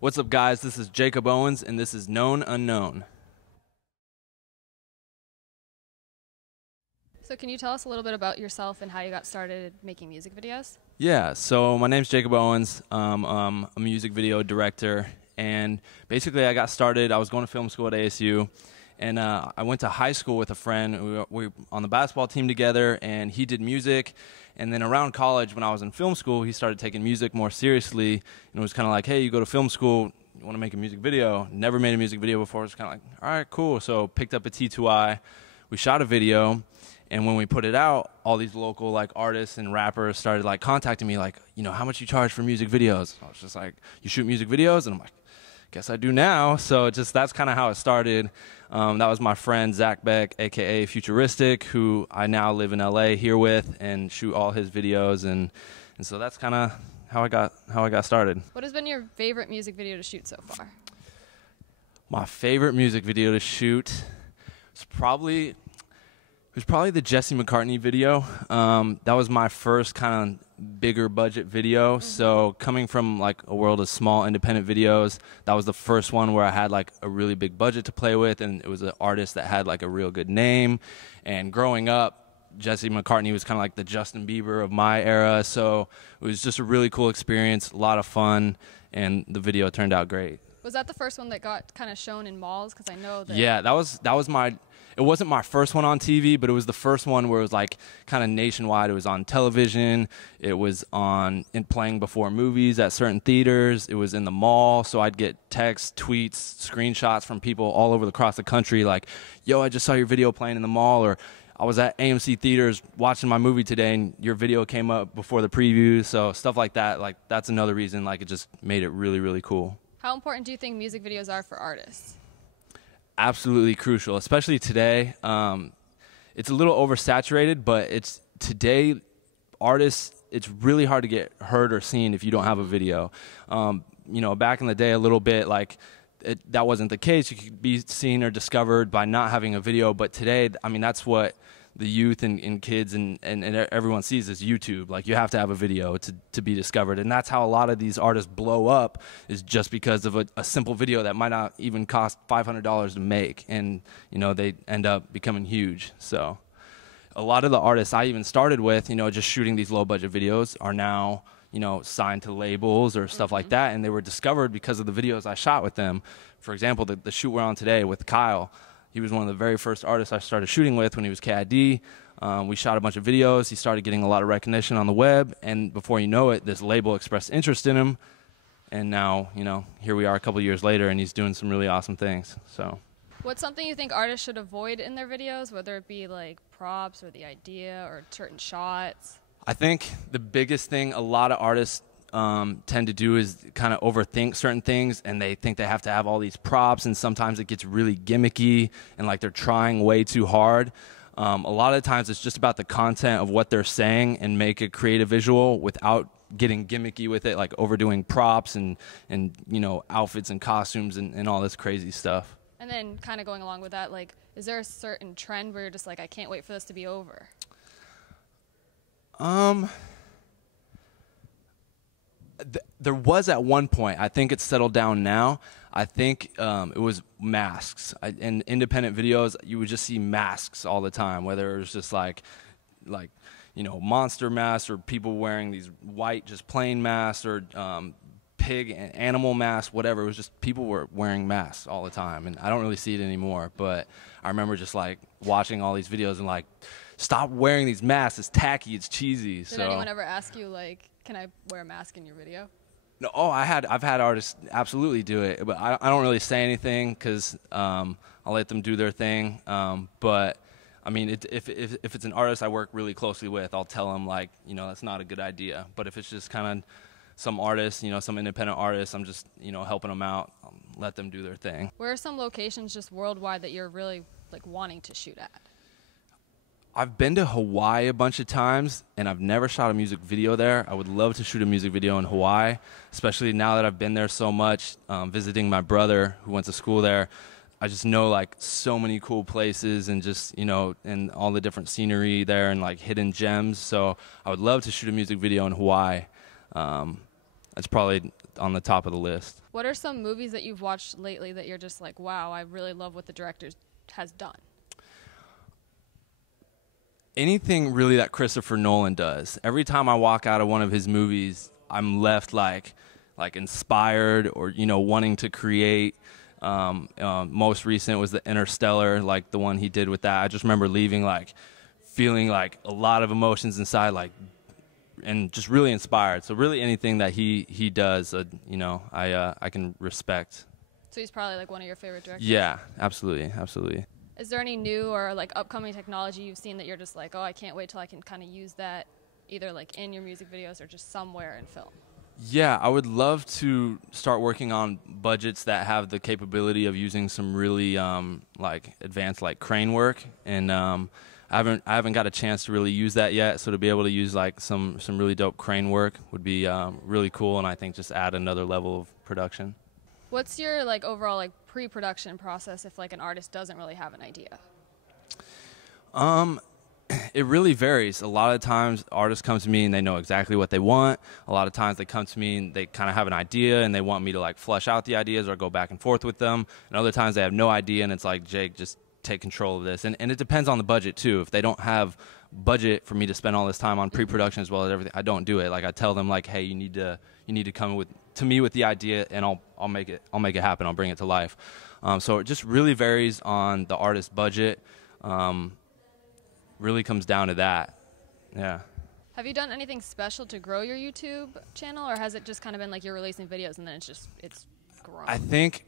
What's up, guys? This is Jakob Owens, and this is Known Unknown. So can you tell us a little bit about yourself and how you got started making music videos? Yeah, so my name's Jakob Owens. I'm a music video director, and basically I got started. I was going to film school at ASU, and I went to high school with a friend. We were on the basketball team together, and he did music. And then around college, when I was in film school, he started taking music more seriously, and it was kind of like, hey, you go to film school, you want to make a music video. Never made a music video before. It was kind of like, all right, cool. So picked up a T2i. We shot a video. And when we put it out, all these local like artists and rappers started like contacting me like, you know, how much you charge for music videos? I was just like, you shoot music videos? And I'm like, guess I do now. So that's kind of how it started. That was my friend Zach Beck, aka Futuristic, who I now live in LA here with and shoot all his videos, and so that's kind of how I got started. What has been your favorite music video to shoot so far? My favorite music video to shoot was probably the Jesse McCartney video. That was my first kind of bigger budget video. So coming from like a world of small independent videos, that was the first one where I had like a really big budget to play with, and it was an artist that had like a real good name. And growing up, Jesse McCartney was kind of like the Justin Bieber of my era. So it was just a really cool experience, a lot of fun, and the video turned out great. Was that the first one that got kind of shown in malls? Because I know that. Yeah, that was my. It wasn't my first one on TV, but it was the first one where it was like kind of nationwide. It was on television. It was playing before movies at certain theaters. It was in the mall. So I'd get texts, tweets, screenshots from people all over across the country like, yo, I just saw your video playing in the mall, or I was at AMC theaters watching my movie today and your video came up before the preview. So stuff like that, like that's another reason like it just made it really, really cool. How important do you think music videos are for artists? Absolutely crucial, especially today. It's a little oversaturated, but today artists, it's really hard to get heard or seen if you don't have a video. You know, back in the day a little bit, like that wasn't the case. You could be seen or discovered by not having a video, but today, I mean, that's what the youth and kids and everyone sees is YouTube. Like, you have to have a video to be discovered, and that's how a lot of these artists blow up, is just because of a simple video that might not even cost $500 to make, and you know, they end up becoming huge. So a lot of the artists I even started with, you know, just shooting these low budget videos, are now, you know, signed to labels or stuff like that, and they were discovered because of the videos I shot with them. For example, the shoot we're on today with Kyle, he was one of the very first artists I started shooting with when he was KID. We shot a bunch of videos. He started getting a lot of recognition on the web, and before you know it, this label expressed interest in him, and now, you know, here we are a couple years later, and he's doing some really awesome things. So, what's something you think artists should avoid in their videos, whether it be like props or the idea or certain shots? I think the biggest thing a lot of artists tend to do is kind of overthink certain things, and they think they have to have all these props, and sometimes it gets really gimmicky and like they're trying way too hard. A lot of the times it's just about the content of what they're saying, and make a creative visual without getting gimmicky with it, like overdoing props and you know, outfits and costumes and all this crazy stuff. And then kind of going along with that, like, is there a certain trend where you're just like, I can't wait for this to be over? There was at one point. I think it's settled down now. I think it was masks. In independent videos, you would just see masks all the time, whether it was just like you know, monster masks, or people wearing these white just plain masks, or pig and animal masks, whatever. It was just people were wearing masks all the time, and I don't really see it anymore. But I remember just like watching all these videos and like, stop wearing these masks. It's tacky. It's cheesy. Did anyone ever ask you like, can I wear a mask in your video? No, I've had artists absolutely do it, but I don't really say anything because I'll let them do their thing. But I mean, if it's an artist I work really closely with, I'll tell them like, you know, that's not a good idea. But if it's just kind of some artist, you know, some independent artist, I'm just, you know, helping them out, let them do their thing. Where are some locations just worldwide that you're really like wanting to shoot at? I've been to Hawaii a bunch of times, and I've never shot a music video there. I would love to shoot a music video in Hawaii, especially now that I've been there so much, visiting my brother who went to school there. I just know like so many cool places, and just, you know, and all the different scenery there and like hidden gems. So I would love to shoot a music video in Hawaii. that's probably on the top of the list. What are some movies that you've watched lately that you're just like, wow, I really love what the director has done? Anything really that Christopher Nolan does. Every time I walk out of one of his movies, I'm left like inspired or, you know, wanting to create. Most recent was the Interstellar, like the one he did with that. I just remember leaving like feeling like a lot of emotions inside, like, and just really inspired. So really anything that he does, you know, I can respect. So he's probably like one of your favorite directors? Yeah, absolutely, absolutely. Is there any new or like upcoming technology you've seen that you're just like, oh, I can't wait till I can kind of use that either like in your music videos or just somewhere in film? Yeah, I would love to start working on budgets that have the capability of using some really like advanced like crane work, and I haven't got a chance to really use that yet. So to be able to use like some really dope crane work would be really cool, and I think just add another level of production. What's your like overall like pre-production process if like an artist doesn't really have an idea? It really varies. A lot of times artists come to me and they know exactly what they want. A lot of times they come to me and they kind of have an idea and they want me to like flesh out the ideas or go back and forth with them. And other times they have no idea and it's like, Jake, just take control of this. And it depends on the budget too. If they don't have budget for me to spend all this time on pre-production as well as everything, I don't do it. Like I tell them like, hey, you need to come to me with the idea and I'll make it happen. I'll bring it to life. So it just really varies on the artist's budget. Really comes down to that. Yeah. Have you done anything special to grow your YouTube channel, or has it just kind of been like you're releasing videos and then it's grown? I think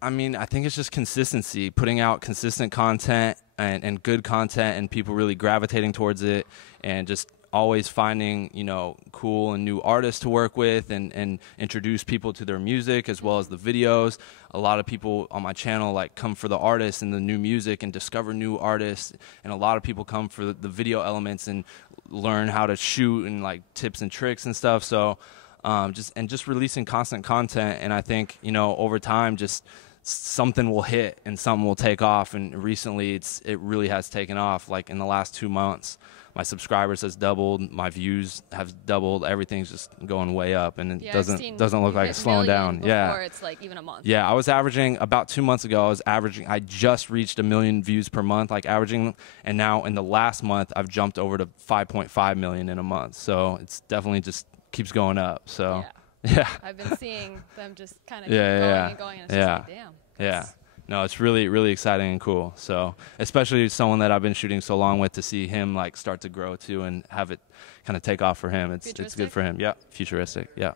it's just consistency, putting out consistent content and good content and people really gravitating towards it, and just always finding, you know, cool and new artists to work with and introduce people to their music as well as the videos. A lot of people on my channel like come for the artists and the new music and discover new artists, and a lot of people come for the video elements and learn how to shoot and like tips and tricks and stuff. So just releasing constant content, and I think, you know, over time just something will hit and something will take off, and recently it really has taken off. Like in the last 2 months, my subscribers has doubled, my views have doubled, everything's just going way up, and it doesn't look like it's slowing down. Yeah, it's like even a month. Yeah, I was averaging about 2 months ago. I just reached 1 million views per month, like averaging, and now in the last month I've jumped over to 5.5 million in a month. So it's definitely just keeps going up. So yeah. I've been seeing them just kind of going and going, and it's just like, damn. Yeah. No, it's really, really exciting and cool. So, especially someone that I've been shooting so long with, to see him like start to grow too and have it kind of take off for him. It's good for him. Yeah, futuristic. Yeah.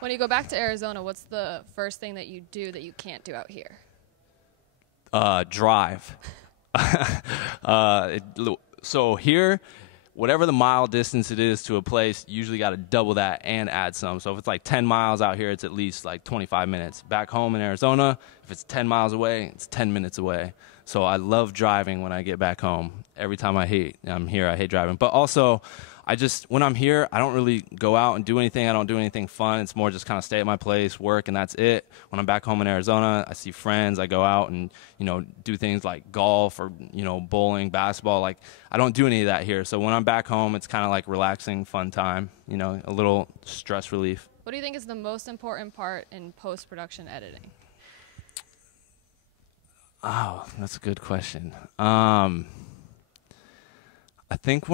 When you go back to Arizona, what's the first thing that you do that you can't do out here? Drive. So here, whatever the mile distance it is to a place, you usually got to double that and add some. So if it's like 10 miles out here, it's at least like 25 minutes. Back home in Arizona, if it's 10 miles away, it's 10 minutes away. So I love driving when I get back home. Every time I'm here, I hate driving. But also, when I'm here, I don't really go out and do anything. I don't do anything fun. It's more just kind of stay at my place, work, and that's it. When I'm back home in Arizona, I see friends. I go out and, you know, do things like golf or, you know, bowling, basketball. Like, I don't do any of that here. So when I'm back home, it's kind of like relaxing, fun time, you know, a little stress relief. What do you think is the most important part in post-production editing? Oh, that's a good question. I think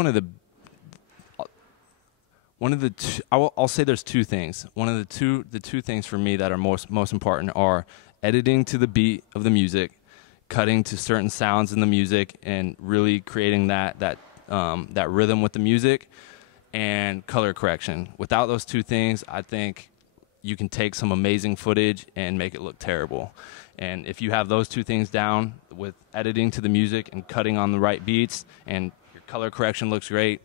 I'll say there's two things. One of the two things for me that are most important are editing to the beat of the music, cutting to certain sounds in the music, and really creating that rhythm with the music, and color correction. Without those two things, I think you can take some amazing footage and make it look terrible. And if you have those two things down with editing to the music and cutting on the right beats, and your color correction looks great,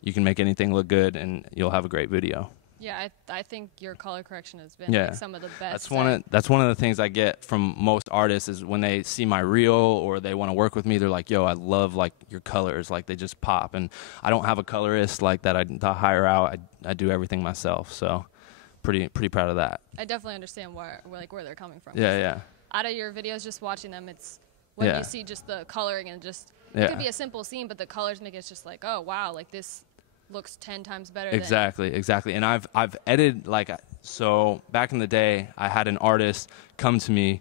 you can make anything look good and you'll have a great video. Yeah, I think your color correction has been like some of the best. That's one of the things I get from most artists is when they see my reel or they want to work with me, they're like, yo, I love like your colors, like they just pop. And I don't have a colorist like that I hire out. I do everything myself. So pretty proud of that. I definitely understand where they're coming from. Yeah. Out of your videos, just watching them, it's when you see just the coloring and just it could be a simple scene, but the colors make it just like, oh wow, like this looks 10 times better. Exactly. And I've edited like So back in the day, I had an artist come to me,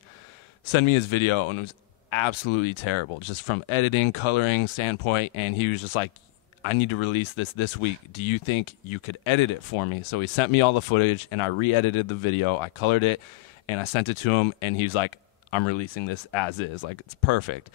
send me his video, and it was absolutely terrible, just from editing, coloring standpoint. And he was just like, I need to release this week. Do you think you could edit it for me? So he sent me all the footage, and I re-edited the video. I colored it, and I sent it to him, and he's like, I'm releasing this as is. Like, it's perfect.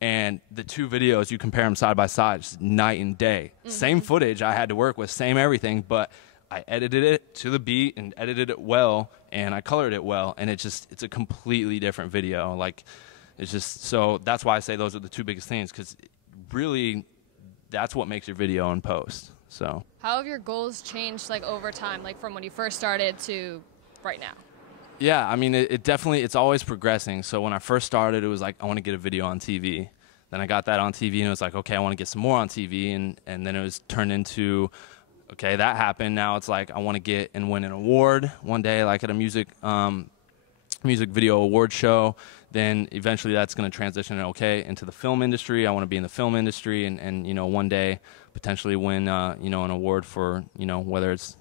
And the two videos, you compare them side by side, just night and day. Same footage I had to work with, same everything, but I edited it to the beat and edited it well, and I colored it well, and it's a completely different video. Like, it's just, so that's why I say those are the two biggest things, because really that's what makes your video in post. So how have your goals changed, like, over time, like from when you first started to right now? Yeah, I mean, it definitely, it's always progressing. So when I first started, it was like, I want to get a video on TV. Then I got that on TV, and it was like, okay, I want to get some more on TV. And then it was turned into, okay, that happened. Now it's like, I want to get and win an award one day, like at a music video award show. Then eventually that's going to transition, okay, into the film industry. I want to be in the film industry and you know, one day potentially win, you know, an award for, you know, whether it's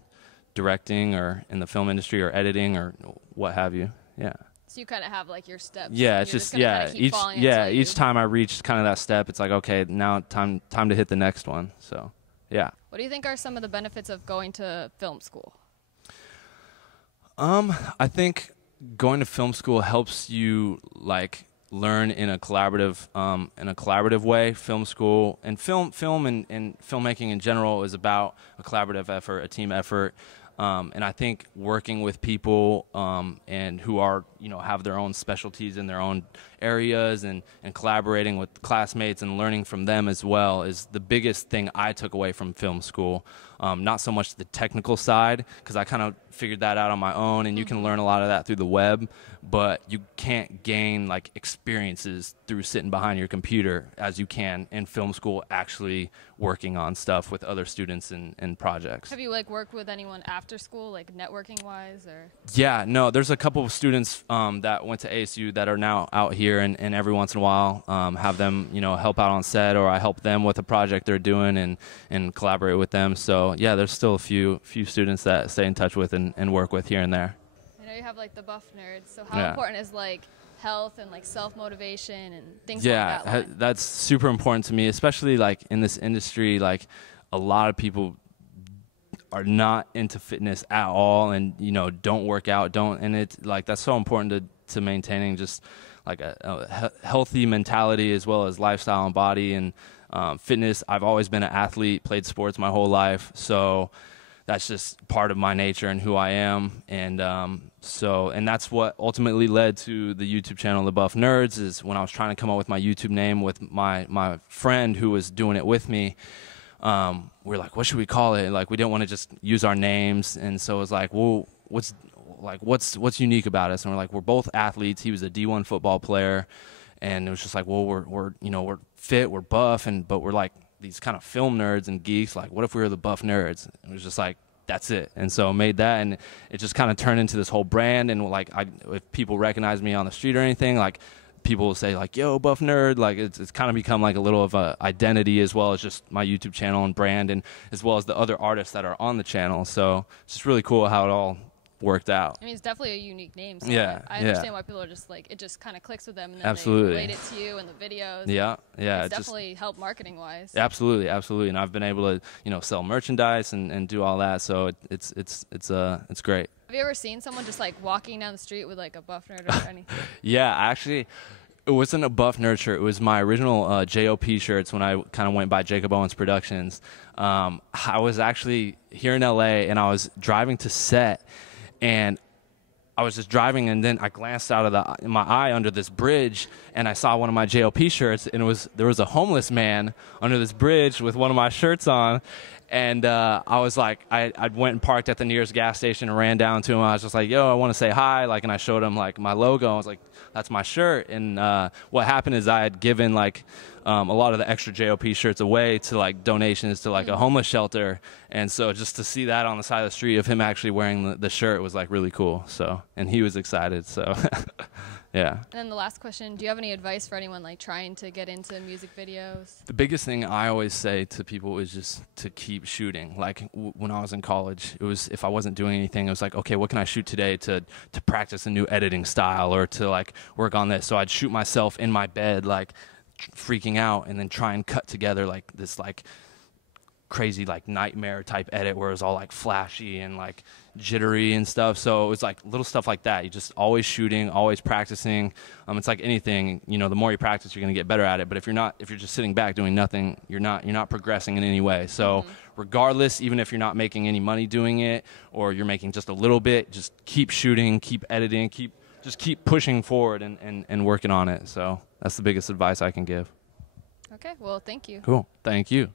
directing or in the film industry or editing or what have you. Yeah. So you kind of have like your steps. Yeah, it's just each time I reach kind of that step, it's like, okay, now time to hit the next one. So, yeah. What do you think are some of the benefits of going to film school? I think going to film school helps you like learn in a collaborative way. Film school and film and filmmaking in general is about a collaborative effort, a team effort. And I think working with people and who are, you know, have their own specialties in their own areas and collaborating with classmates and learning from them as well is the biggest thing I took away from film school. Not so much the technical side, because I kind of figured that out on my own, and you can learn a lot of that through the web, but you can't gain like experiences through sitting behind your computer as you can in film school actually working on stuff with other students and projects. Have you like worked with anyone after school, like networking wise, or? Yeah, no, there's a couple of students that went to ASU that are now out here, and every once in a while have them, you know, help out on set, or I help them with a project they're doing and collaborate with them. So yeah, there's still a few students that stay in touch with and work with here and there. I know you have like the buff nerds, so how important is like health and like self-motivation and things like that? Yeah, that's super important to me, especially like in this industry. Like a lot of people are not into fitness at all, and you know, don't work out, and it's like that's so important to maintaining just like a healthy mentality as well as lifestyle and body and fitness. I've always been an athlete, played sports my whole life, so that's just part of my nature and who I am. And and that's what ultimately led to the YouTube channel, The Buff Nerds, is when I was trying to come up with my YouTube name with my friend who was doing it with me. We were like, what should we call it? Like, we didn't want to just use our names, and so it was like, well, what's unique about us? And we're like, we're both athletes. He was a D1 football player, and it was just like, well, we're fit, we're buff, but we're like these kind of film nerds and geeks. Like, what if we were the Buff Nerds? And it was just like, that's it. And so I made that, and it just kind of turned into this whole brand. And like, if people recognize me on the street or anything, like, people will say like, yo, Buff Nerd. Like, it's kind of become like a little of a identity, as well as just my YouTube channel and brand, and as well as the other artists that are on the channel. So it's just really cool how it all worked out. I mean, it's definitely a unique name. So yeah, I understand why people are just like, it just kind of clicks with them, and then absolutely they relate it to you and the videos. Yeah. It's definitely helped marketing wise. Absolutely. And I've been able to, you know, sell merchandise and do all that. So it's great. Have you ever seen someone just like walking down the street with like a Buff Nerd or anything? Yeah, actually, it wasn't a Buff Nerd shirt. It was my original JOP shirts when I kind of went by Jakob Owens Productions. I was actually here in LA, and I was driving to set, and I was just driving, and then I glanced out of my eye under this bridge, and I saw one of my JOP shirts, and there was a homeless man under this bridge with one of my shirts on. And I was like, I went and parked at the nearest gas station and ran down to him. I was just like, yo, I want to say hi. Like, and I showed him like my logo. I was like, that's my shirt. And what happened is I had given like a lot of the extra JOP shirts away to like donations to like a homeless shelter. And so just to see that on the side of the street of him actually wearing the shirt was like really cool. So, and he was excited. So, Yeah. And then the last question, do you have any advice for anyone like trying to get into music videos? The biggest thing I always say to people is just to keep shooting. Like when I was in college, it was, if I wasn't doing anything, it was like, okay, what can I shoot today to practice a new editing style or to like work on this? So I'd shoot myself in my bed, like freaking out, and then try and cut together like this like crazy like nightmare type edit where it was all like flashy and like jittery and stuff. So it was like little stuff like that. You just always shooting, always practicing. It's like anything, you know, the more you practice, you're going to get better at it. But if you're just sitting back doing nothing, you're not progressing in any way. So regardless, even if you're not making any money doing it or you're making just a little bit, just keep shooting, keep editing, just keep pushing forward and working on it. So that's the biggest advice I can give. Okay, well, thank you. Cool. Thank you.